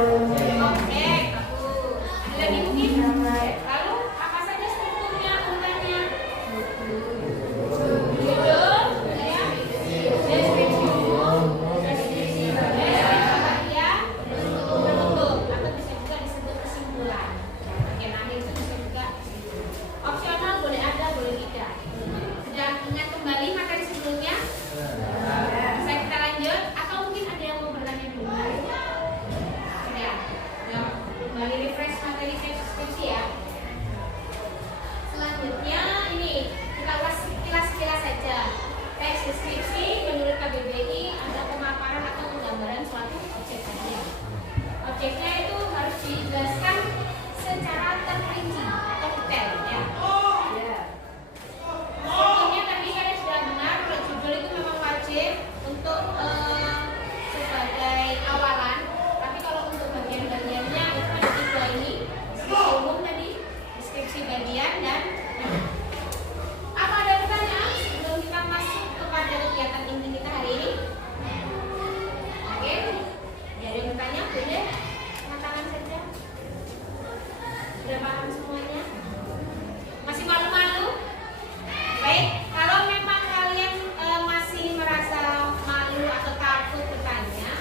Objek, bagus. Ada lagi mungkin? Lalu apa saja strukturnya urutannya? Judul, ya. Deskripsi umum, deskripsi bagian, penutup, atau bisa juga disebut kesimpulan. Bagian akhir itu bisa juga opsional, boleh ada, boleh tidak. Sudah ingat kembali materi sebelumnya? Bisa kita lanjut? Atau mungkin ada yang mau bertanya dulu? Sudah. Ya, kembali refresh materi deskripsi ya. Selanjutnya ini kita ulas kilas saja. Teks deskripsi menurut KBBI ada pemaparan atau penggambaran suatu objek tadi. Objeknya itu harus dijelaskan secara terperinci atau detail ya. Sebetulnya tadi kalian sudah benar kalau judul itu memang wajib untuk sebagai awalan. Tapi kalau untuk bagian-bagiannya itu ada 3 ini, deskripsi umum tadi, deskripsi bagian dan apa ada pertanyaan sebelum kita masuk kepada kegiatan inti kita hari ini? Oke, ya ada yang bertanya boleh mengatakan saja. Sudah paham semuanya? Masih malu-malu? Baik, kalau memang kalian masih merasa malu atau takut bertanya,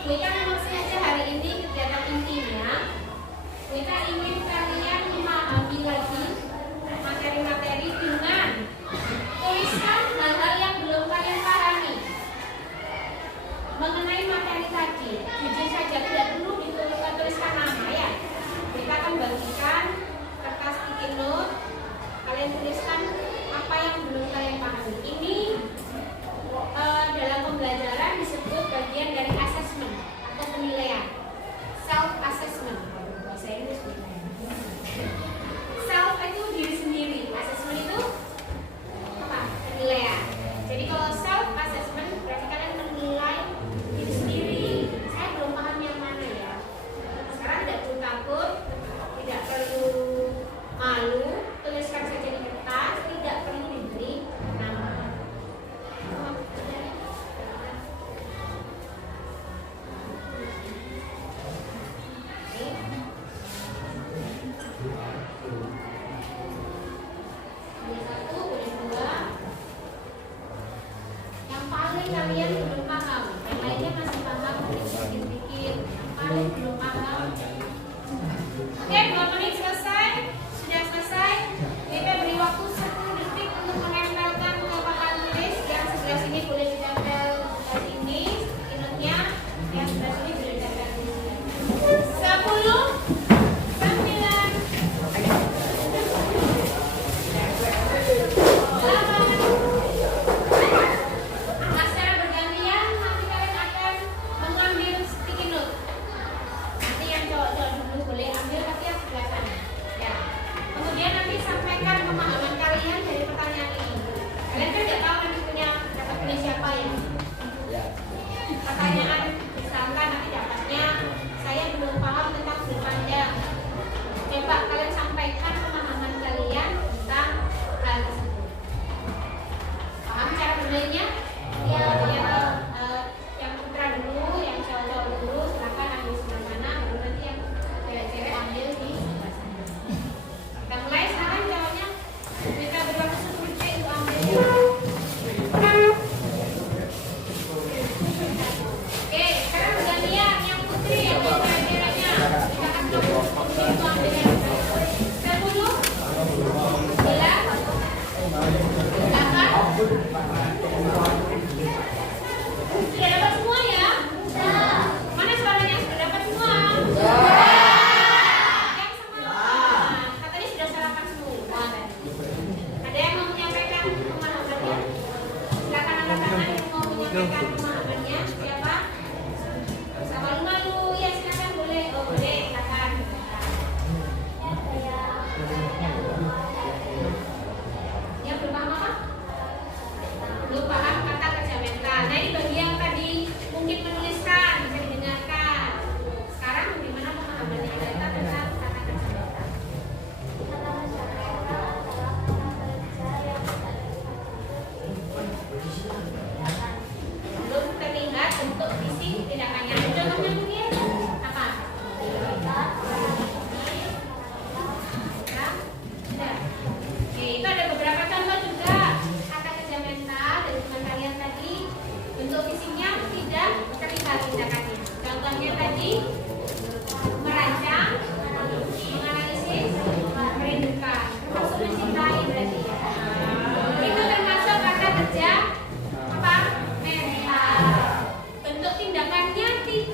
kita memang sengaja hari ini kegiatan intinya kita ingin kalian memahami lagi materi-materi dengan tuliskan hal-hal yang belum kalian pahami mengenai materi tadi. Jujur saja tidak perlu dituliskan nama ya. Kita akan bagikan kertas sticky note, kalian tuliskan apa yang belum kalian pahami. Ini dalam pembelajaran disebut bagian dari assessment atau penilaian, self assessment bahasa Inggris. Self itu diri sendiri, assessment itu apa? Penilaian. Jadi kalau self assessment berarti kalian menilai diri sendiri. Saya belum paham yang mana ya. Sekarang tidak perlu takut, tidak perlu malu, tuliskan saja di kertas, tidak perlu diberi nama.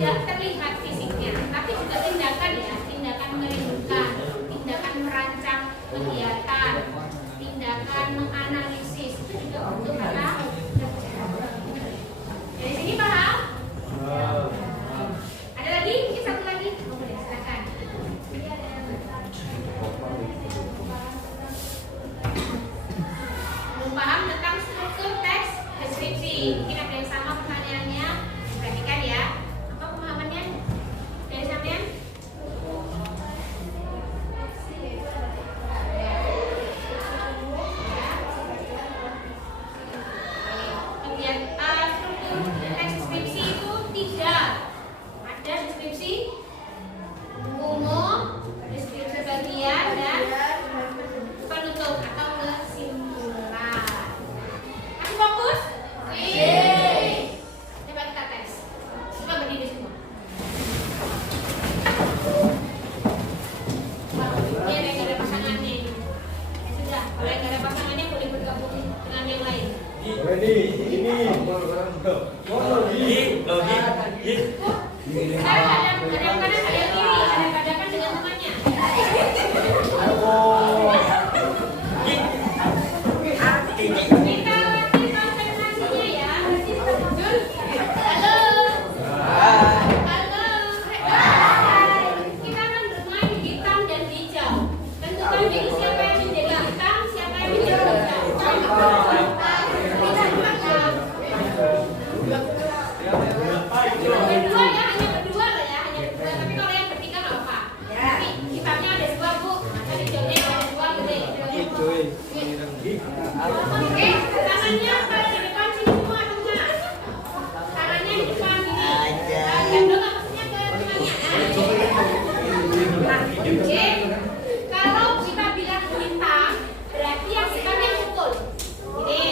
tidak terlihat fisiknya, tapi juga tindakan ya, tindakan merindukan, tindakan merancang kegiatan, tindakan menganalisis itu juga butuh kata kerja. Dari sini paham? Ada lagi? Mungkin satu lagi? Oh, boleh, silakan. Belum paham tentang struktur teks deskripsi? Mungkin ada yang sama pertanyaannya. Perhatikan ya. Apa pemahamannya dari sampean? Kegiatan struktur teks deskripsi itu tidak ada deskripsi umum, deskripsi bagian dan penutup atau kesimpulan. Masih fokus? Coba kita tes. Coba berdiri semua. Ini ada yang gak ada pasangannya. Ya sudah, kalau yang gak ada pasangannya boleh bergabung dengan yang lain. Ada yang kanan, ada yang kiri, ada yang kadakan dengan temannya. Kita latih konsentrasinya ya. Halo. Halo. Kita akan bermain hitam dan hijau. Tentukan diri siapa yang menjadi hitam, siapa yang menjadi hijau. Berdua ya, hanya berdua loh ya, hanya berdua. Tapi kalau yang bertiga nggak apa. Tapi hitamnya ada dua bu, ada hijaunya ada dua gitu. Oke, tangannya pada di depan sini semua teman. Tangannya di depan gini. Gandong nggak maksudnya ke tengahnya. Oke, kalau kita bilang hitam, berarti yang hitam yang pukul. Ini.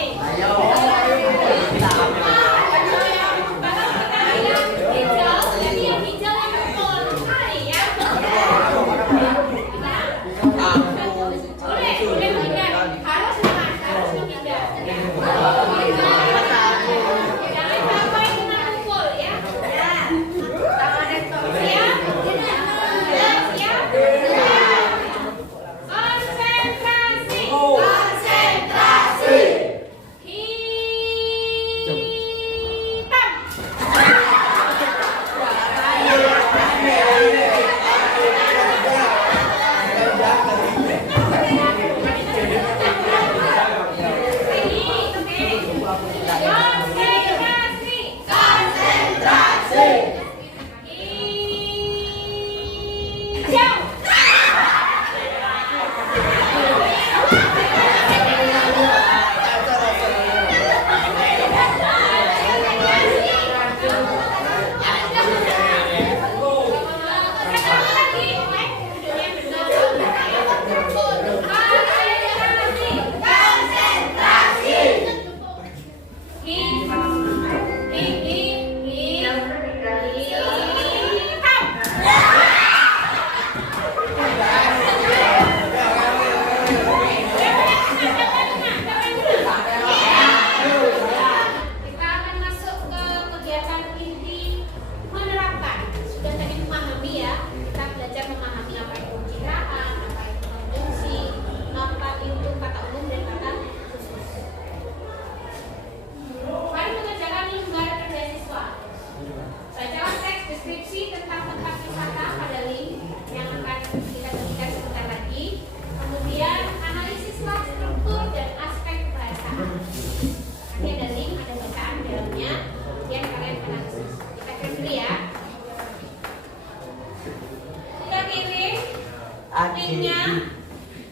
Linknya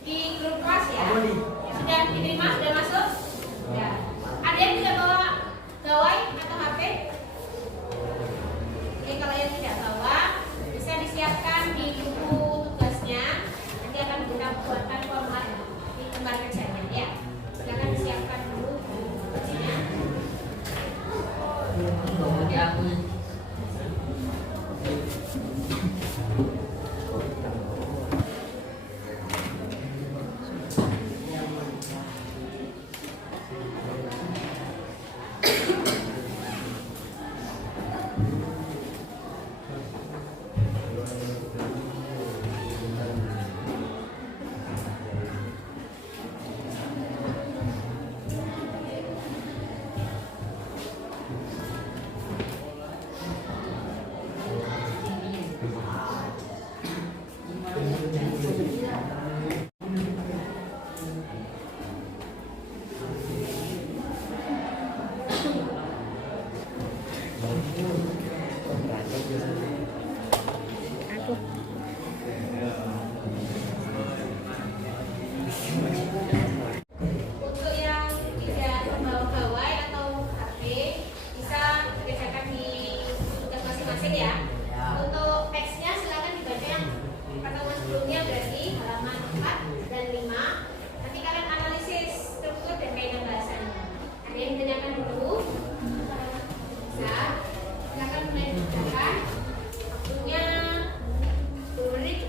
di grup kelas ya. Sudah diterima, sudah masuk? Ya. Ada yang tidak bawa gawai atau HP? Oke, kalau yang tidak bawa bisa disiapkan di buku tugasnya. Nanti akan kita buatkan format di lembar kerjanya ya. Silakan disiapkan dulu tugasnya. hasil ya. Untuk teksnya silakan dibaca yang pertemuan sebelumnya, berarti halaman 4 dan 5. Nanti kalian analisis struktur dan kaidah bahasanya. Ada yang ditanyakan dulu? Bisa. Silakan mulai dibacakan. Waktunya 10 menit.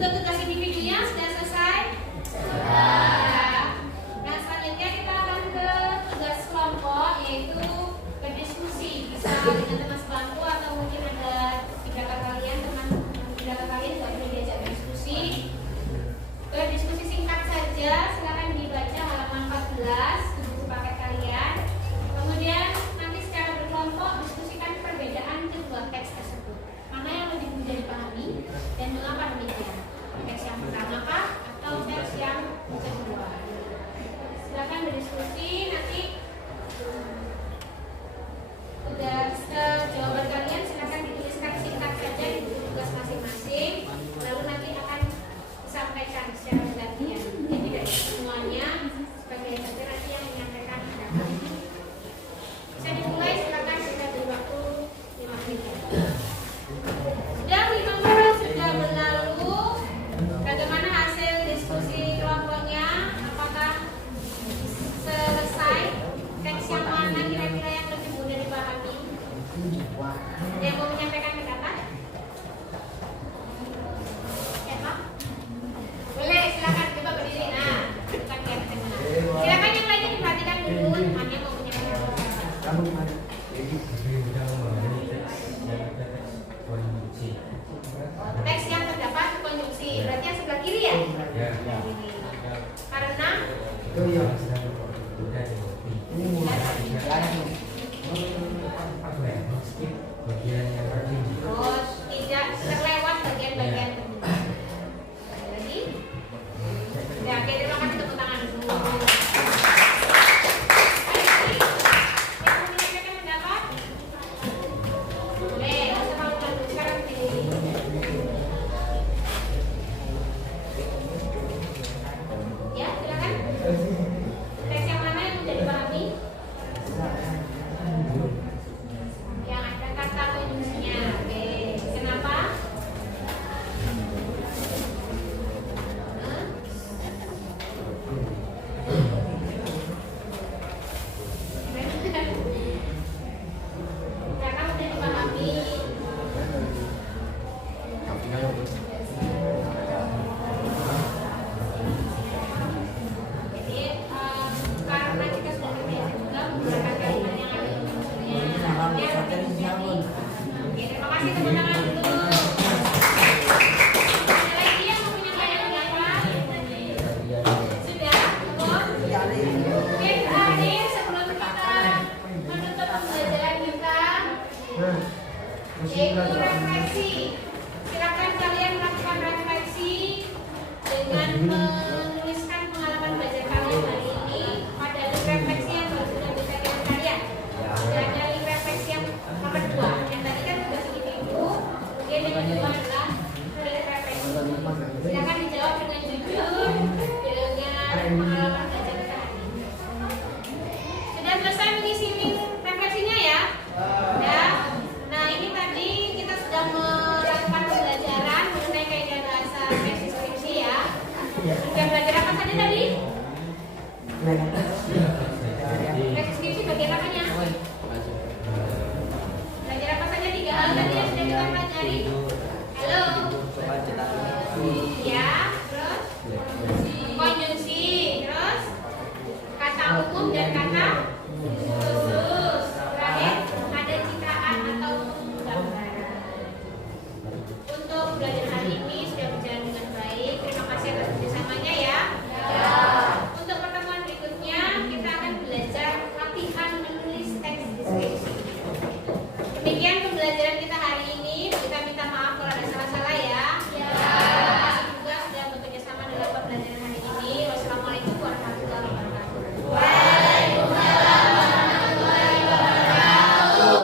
Untuk tugas individunya sudah selesai? Sudah. Nah, selanjutnya kita akan ke tugas kelompok, yaitu berdiskusi. Bisa dengan teman sebangku atau mungkin ada tiga kalian juga boleh diajak berdiskusi. Berdiskusi singkat saja, silakan dibaca halaman 14 di buku paket kalian. Kemudian nanti secara berkelompok diskusikan perbedaan kedua teks tersebut. Mana yang lebih mudah dipahami dan mengapa demikian? Teks yang pertama kah atau teks yang kedua? Silakan berdiskusi. Nanti udah jawaban kalian silakan dituliskan singkat saja di buku tugas masing-masing. Lalu nanti akan disampaikan secara bergantian. Jadi tidak semuanya sebagai saja nanti yang menyampaikan pendapat. Bisa dimulai, silakan sudah beri waktu 5 menit. Sudah 5 menit sudah berlalu. Bagaimana hasil diskusi kelompoknya? Apakah selesai? Teks yang mana kira-kira yang lebih mudah dipahami? Ada yang mau menyampaikan pendapat? Ya, Pak? Boleh, silakan coba berdiri. Nah, kita lihat kemana. Silakan yang lainnya diperhatikan dulu. Temannya mau menyampaikan pendapat. Teks yang terdapat konjungsi. Berarti yang sebelah kiri ya? Karena tidak terlewat bagian-bagian tertentu. Lagi? Ya, oke, terima kasih, tepuk tangan dulu. Yang mau menyampaikan pendapat? Boleh, nggak usah malu-malu. Sekarang berdiri. Ya, silakan. Teks yang mana yang mudah dipahami? Yang ada kata konjungsinya. Oke, kenapa? Karena mudah dipahami. Jadi karena kita sudah terbiasa juga menggunakan kalimat yang ada konjungsinya. Oke, terima kasih, tepuk tangan dulu. Ada lagi yang mau menyampaikan pendapat? Sudah? Cukup? Oke, terakhir sebelum kita menutup pembelajaran kita, yaitu refleksi. Silakan kalian melakukan refleksi dengan menuliskan pengalaman belajar kalian hari ini pada link refleksi yang baru sudah bisa kalian. Dan ada link refleksi yang nomor 2. Yang tadi kan sudah individu, kemudian yang kedua adalah link refleksi. Silakan dijawab dengan jujur dengan pengalaman belajar kita hari ini. Sudah selesai mengisi link refleksinya ya? Ya. Nah, ini tadi kita sudah melakukan Demikian pembelajaran kita